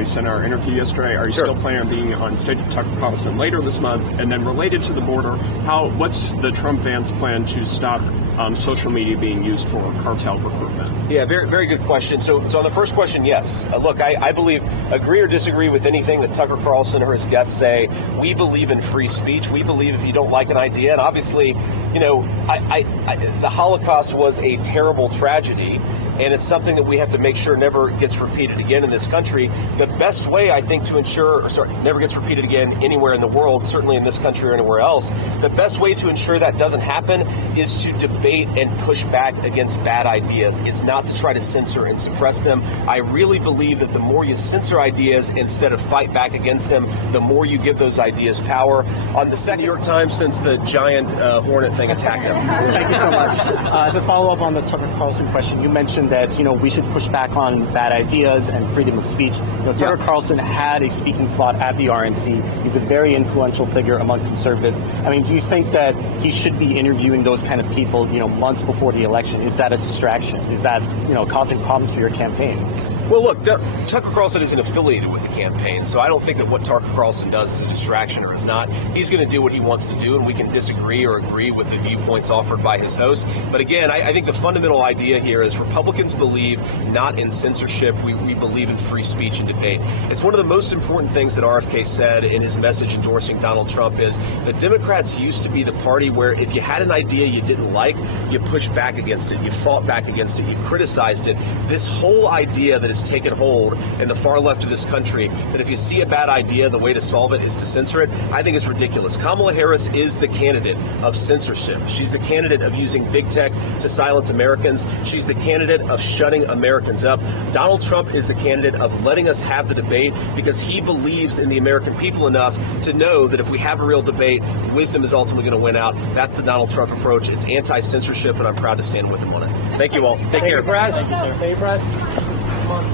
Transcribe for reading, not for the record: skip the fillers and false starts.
we sent our interview yesterday. Are you Sure. still planning on being on stage with Tucker Carlson later this month? And then related to the border, what's the Trump-Vance plan to stop social media being used for cartel recruitment? Yeah, very, very good question. So on the first question, yes. Look, I believe, agree or disagree with anything that Tucker Carlson or his guests say, we believe in free speech. We believe if you don't like an idea, and obviously, the Holocaust was a terrible tragedy, and it's something that we have to make sure never gets repeated again in this country. The best way, I think, to ensure, never gets repeated again anywhere in the world, certainly in this country or anywhere else, the best way to ensure that doesn't happen is to debate and push back against bad ideas. It's not to try to censor and suppress them. I really believe that the more you censor ideas instead of fight back against them, the more you give those ideas power. On the second New York Times, since the giant Hornet thing attacked him. Thank you so much. As a follow-up on the Tucker Carlson question, you mentioned that we should push back on bad ideas and freedom of speech. Tucker Carlson had a speaking slot at the RNC. He's a very influential figure among conservatives. I mean, do you think that he should be interviewing those kind of people, months before the election? Is that a distraction? Is that, causing problems for your campaign? Well, look, Tucker Carlson isn't affiliated with the campaign, so I don't think that what Tucker Carlson does is a distraction or is not. He's going to do what he wants to do, and we can disagree or agree with the viewpoints offered by his host. But again, I think the fundamental idea here is Republicans believe not in censorship. We believe in free speech and debate. It's one of the most important things that RFK said in his message endorsing Donald Trump is the Democrats used to be the party where if you had an idea you didn't like, you pushed back against it, you fought back against it, you criticized it. This whole idea that is taken hold in the far left of this country, that if you see a bad idea, the way to solve it is to censor it, I think is ridiculous. Kamala Harris is the candidate of censorship. She's the candidate of using big tech to silence Americans. She's the candidate of shutting Americans up. Donald Trump is the candidate of letting us have the debate because he believes in the American people enough to know that if we have a real debate, wisdom is ultimately going to win out. That's the Donald Trump approach. It's anti-censorship, and I'm proud to stand with him on it. Thank you all. Take care. Thank you, Press.